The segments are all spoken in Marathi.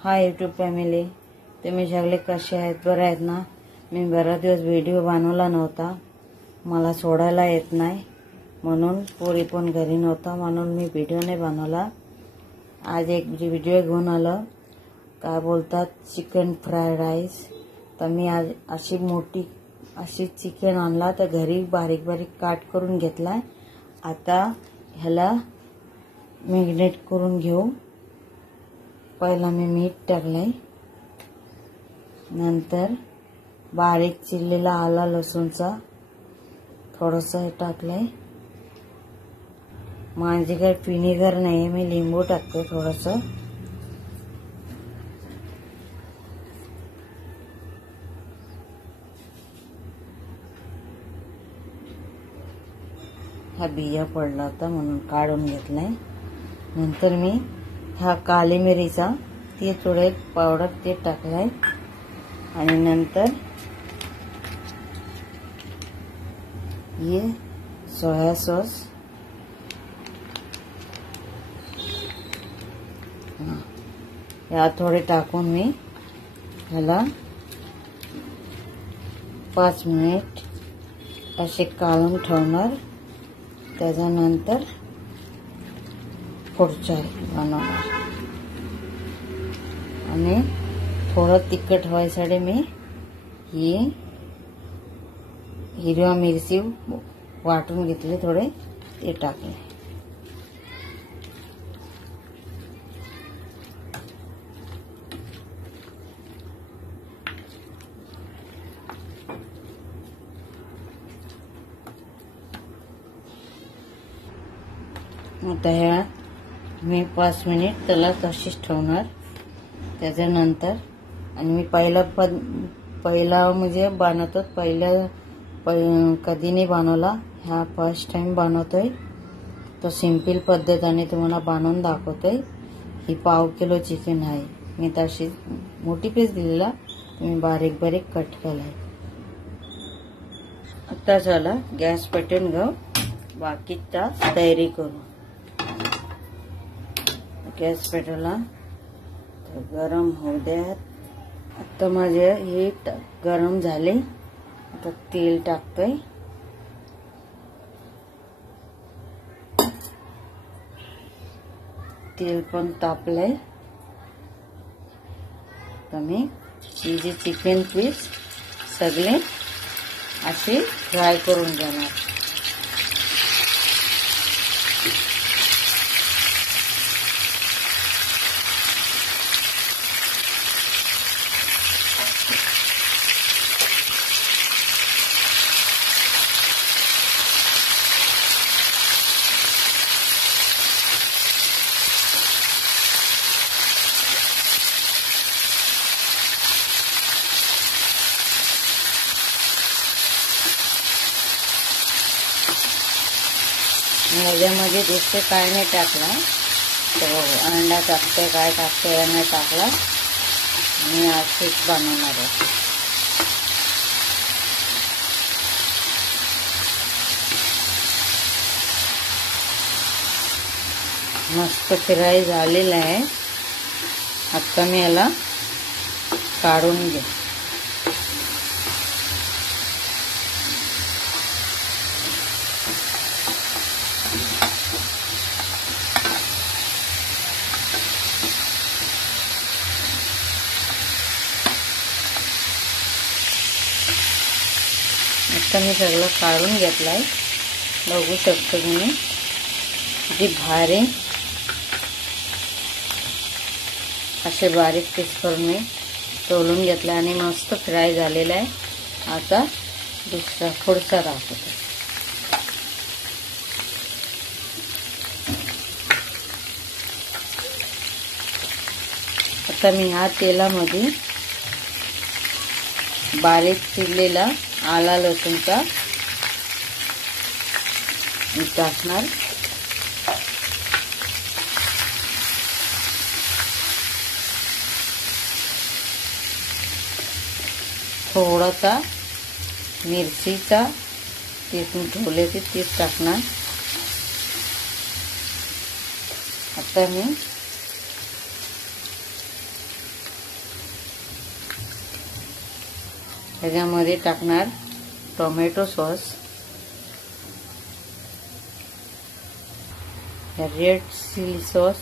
हाय यूट्यूब फॅमिली, तुम्ही सगळे कसे आहेत? बरे आहेत ना? मी बराच दिवस व्हिडिओ बनवला नव्हता, मला सोडायला येत नाही म्हणून, पोरी पण घरी नव्हता म्हणून मी व्हिडिओ नाही बनवला। आज एक व्हिडिओ घेऊन आलो, काय बोलतात चिकन फ्राय राईस। तर मी आज अशी चिकन आणला, तर घरी बारीक बारीक काट करून घेतलाय। आता ह्याला मॅरिनेट करून घेऊ। पहिला मी मीठ टाकले, नंतर बारीक चिरलेला आला लसूणचा थोडासा टाकले। माझ्याकडे विनेगर नाही, मी लिंबू टाकते थोडासा। हा बिया पडला होता म्हणून काढून घेतलाय। नंतर मी हा काली मिरीचा ते थोडे पावडर ते टाकलाय, आणि नंतर ये सोया सॉस, या थोडे टाकून मी ह्याला 5 मिनिट असे काढून ठेवणार। त्याच्यानंतर पुढच्या बनवणार, आणि थोडं तिखट व्हायसाठी मी ही हिरव्या मिरची वाटून घेतली, थोडे ते टाकले। आता ह्या मी 5 मिनिट त्याला तशीच ठेवणार। त्याच्यानंतर आणि मी पहिला म्हणजे बनवतो, कधी नाही बनवला, ह्या फर्स्ट टाइम बनवतोय। तो सिंपल पद्धतीने तुम्हाला बनवून दाखवतोय। ही 1/2 किलो चिकन आहे, मी तशी मोठी पीस दिलेला, मी बारीक बारीक कट केलाय। आता चला गॅस पेटवून घेऊ, बाकीचा तयारी करू। गॅस पेटवला तर गरम होऊ द्या। आता माझे हे गरम झाले, आता तेल टाकतोय। तेल पण तापलंय, तर मी हे जे चिकन पीस सगळे असे फ्राय करून घेणार। ह्याच्यामध्ये दुसरे काय नाही टाकला, तो अंडा टाकते काय टाकते नाही टाकला, मी असेच बनवणार आहे। मस्त फ्राय झालेला आहे। आता मी याला काढून घे। आता मी सगळं काढून घेतलाय, बघू शकतो तुम्ही किती भारी असे बारीक पीस करून मी तळून घेतला, आणि मस्त फ्राय झालेला आहे। आता पुढचा दाखवतो। आता मी ह्या तेलामध्ये बारीक चिरलेला आला लसूणचा टाकणार। थोडासा मिरचीचा किसून ठेवले तीच टाकणार। आता मी त्याच्यामध्ये टाकणार tomato sauce, red chilli sauce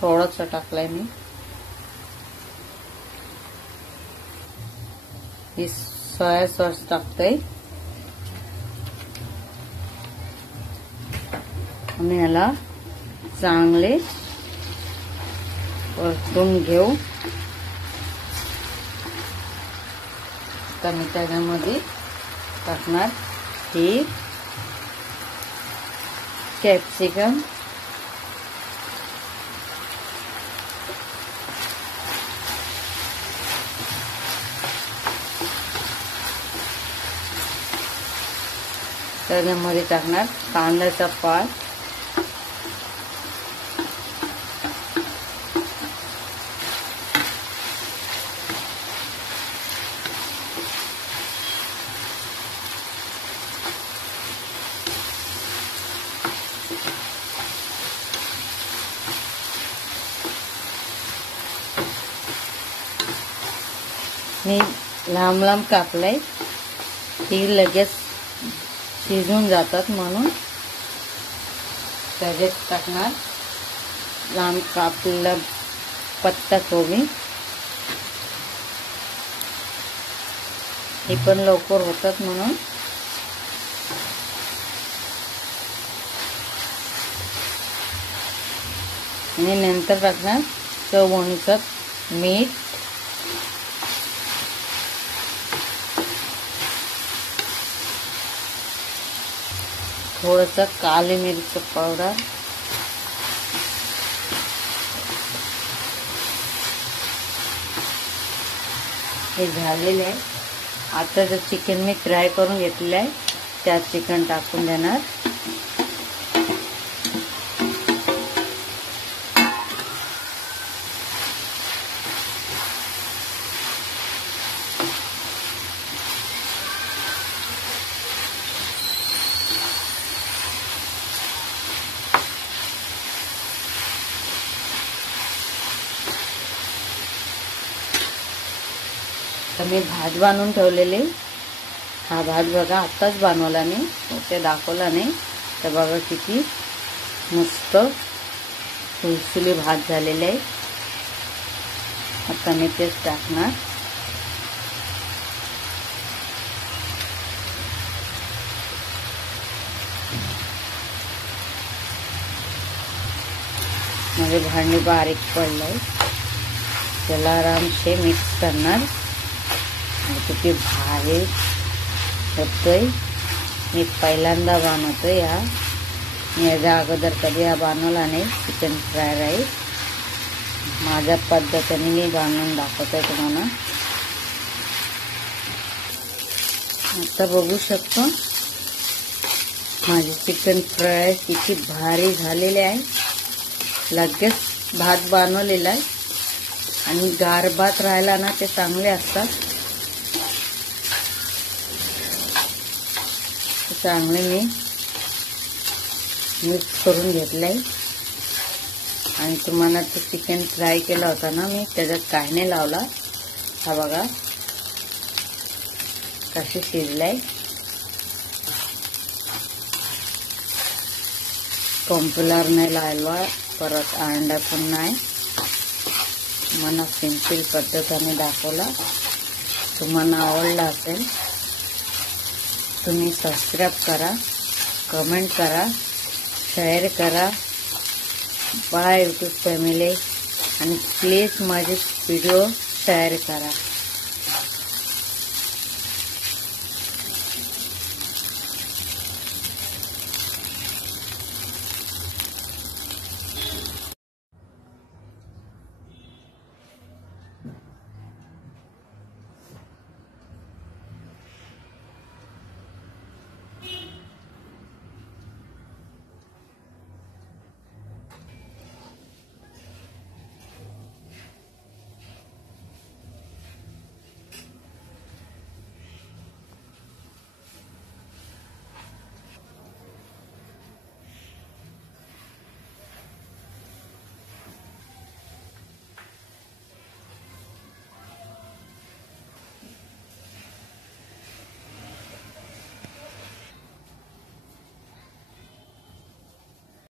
थोडासा टाकलाय मी, ही सोया सॉस टाकतोय आणि याला चांगले परतून घेऊ. आता मी त्याच्यामध्ये टाकणार ही कॅप्सिकम, त्याच्यामध्ये टाकणार कांद्याचा पात, मी लांब लांब कापलंय, ती लगेच शिजून जातात म्हणून त्याच्यात टाकणार लांब कापलेला पत्ता कोबी, हे पण लवकर होतात म्हणून. आणि नंतर टाकणार चवीनुसार मीठ, थोडंसं काली मिरची पावडर, हे झालेले आहे. आता जर चिकन मी फ्राय करून घेतलेलं आहे त्यात चिकन टाकून देणार. तर मी भात बनवून ठेवलेले, हा भात बघा आत्ताच बनवला मी, ते दाखवला नाही. तर बघा किती मस्त फुलसुली भात झालेले आहे. आता मी तेच टाकणार. माझे भांडी बारीक पडलंय, त्याला आरामसे मिक्स करणार. किती भारी होतोय. मी पहिल्यांदा बनवतोय हा, मी याच्या अगोदर कधी हा बनवला नाही चिकन फ्राय राईस. माझ्या पद्धतीने मी बनवून दाखवतोय तुम्हाला. आता बघू शकतो माझे चिकन फ्राय किती भारी झालेले आहे. लगेच भात बनवलेला आहे आणि गार भात राहिला ना ते चांगले असतात. चांगले मी मिक्स करून घेतलंय. आणि तुम्हाला तो चिकन फ्राय केला होता ना मी, त्याच्यात काय नाही लावला. हा बघा कसे शिजलाय. कॉर्नफ्लोअर नाही लावला, परत अंडा पण नाही. मला सिंपल पद्धतीने दाखवला. तुम्हाला आवडला असेल तुम्ही सबस्क्राईब करा, कमेंट करा, शेअर करा. Bye YouTube family. आणि प्लीज माझे व्हिडिओ शेअर करा.